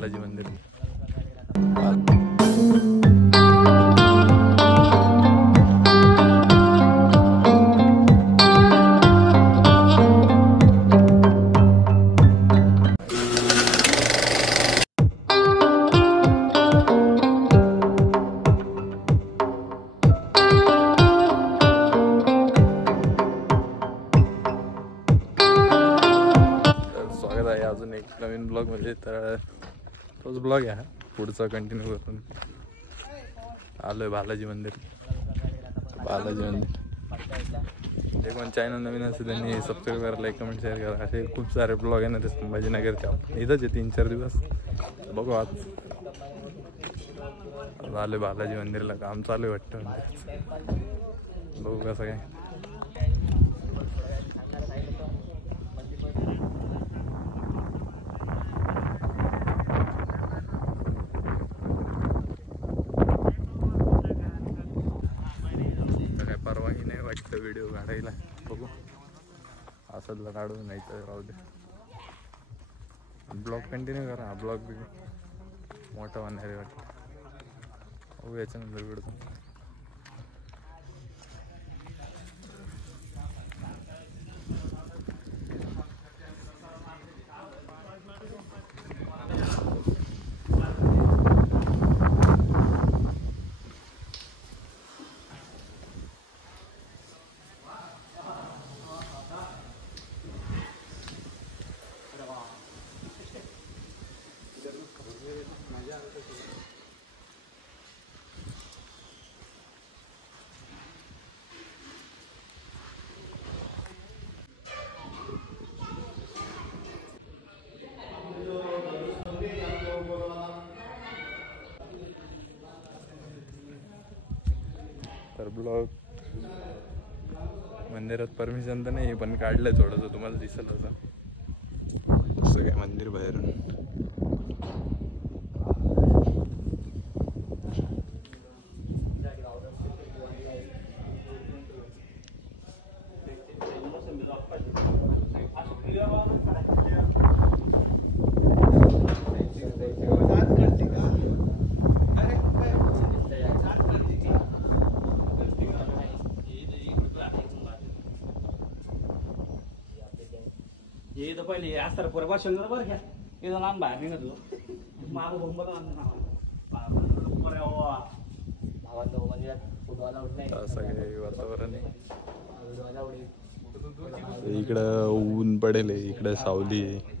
बालाजी मंदिर. अजून एक नवीन ब्लॉग म्हणजे तर तोच ब्लॉग आहे पुढचा कंटिन्यू करून. आलोय बालाजी मंदिर. बालाजी मंदिर एक पण चॅनल नवीन असेल त्यांनी सबस्क्राईब करा, लाईक कमेंट शेअर करा. असे खूप सारे ब्लॉग आहे ना ते संभाजीनगरच्या. इथंच आहे 3-4 दिवस बघू. आज आलोय बालाजी मंदिरला. काम चालू आहे वाटतं म्हणजे बघू कसं काय. परवानगी नाही वाटतं व्हिडिओ काढायला. बघू असं काढू नाही तर राहू दे. ब्लॉग कंटिन्यू करा. हा ब्लॉग बी मोठा होणार आहे वाटतं. बघू याच्यानंतर व्हिडिओ. तर ब्लॉग मंदिरात परमिशन तर नाही पण काढलंय थोडंसं. तुम्हाला दिसेल असं काय मंदिर बाहेरून. ये तो पहिले असं पुरे वर्षन बरं घ्या. हे नाम बाहेर निघत होतो मागं बोंबलं असं काही वातावरण आहे. इकडं ऊन पडेल, इकडं सावली आहे.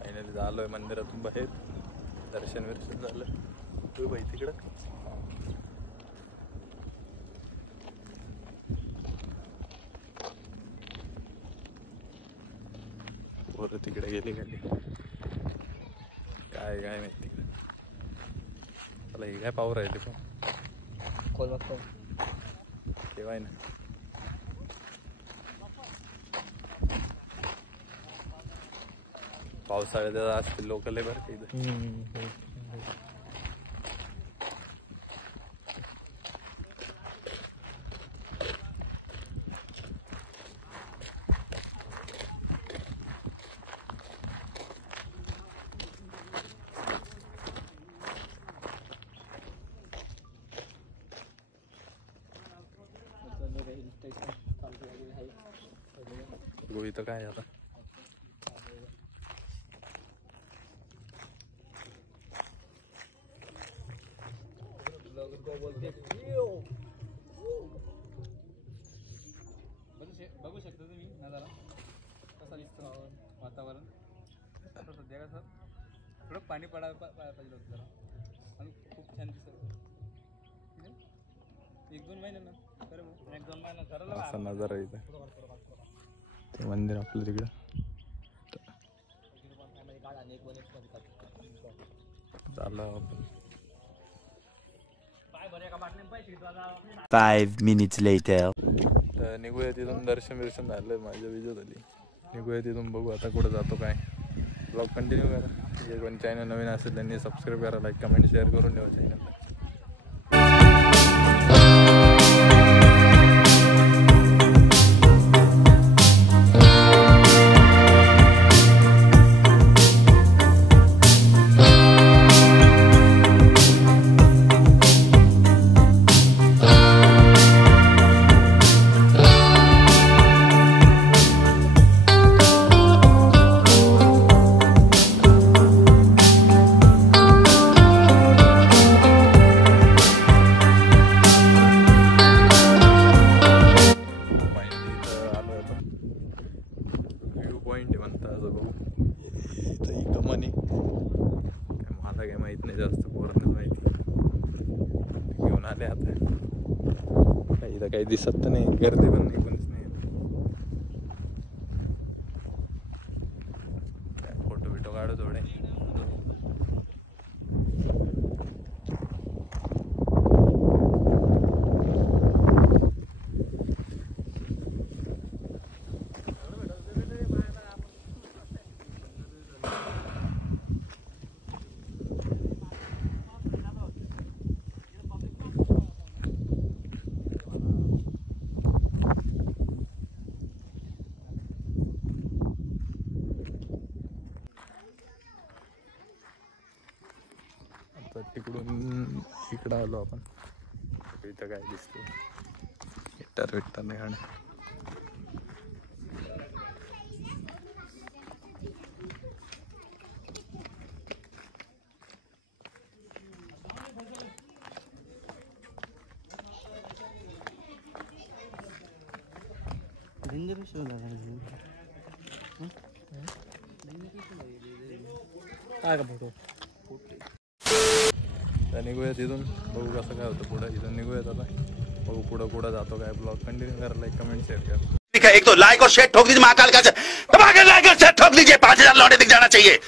फायनली झालोय मंदिरातून बाहेर. दर्शन विर्शन झालं. तू बाई तिकडं पोरं तिकडे गेली खाली. काय काय माहिती तिकडे. मला हे काय पाहू राहिले पण कोण बघतो केव्हाय ना. पावसाळ्यात असते लोकल आहे बरं का इथं. इथं काय आता बघू शकता तुम्ही नजारा कसा दिसतो वातावरण. आता सध्या कसं थोडं पाणी पडायला पाहिजे होतं जरा आणि खूप छान दिसत. 1-2 महिने ना खरं मग 1-2 महिना खरं असा नजारा इथं. ते मंदिर आपलं तिकडं झालं आपण. 5 minutes later. तर निघूया तिथून. दर्शन बिर्शन झालं, माझ्या विजय झाली. निघूया तिथून. बघू आता कुठं जातो काय. ब्लॉग कंटिन्यू करा. जे कोण चॅनल नवीन असेल त्यांनी सबस्क्राईब करा, लाईक कमेंट शेअर करून ठेवा चॅनलला. पॉइंट म्हणता असं बघू इथं ही कमानी. मला काय माहीत नाही जास्त, पोरांना माहिती. घेऊन आले आता. इथं काही दिसत तर नाही, गर्दी पण नाही, कोणीच नाही. फोटो बिटो काढू थोडे. आता तिकडून इकडं आलो आपण. इथं काय दिसतं गिटार विटार नाही गाणं. काय का फोटो निघूया तिथून, बघू कसं काय होतं पुढं. इथून निघूयात आता, बघू पुढं जातो काय. ब्लॉग कंटिन्यू करा, लाईक कमेंट शेअर करा. एक तो लाइक और शेयर ठोक दीजिए, महाकाल का दबा के लाइक और शेयर ठोक दीजिए. 5000 लौटे दिख जाना चाहिए.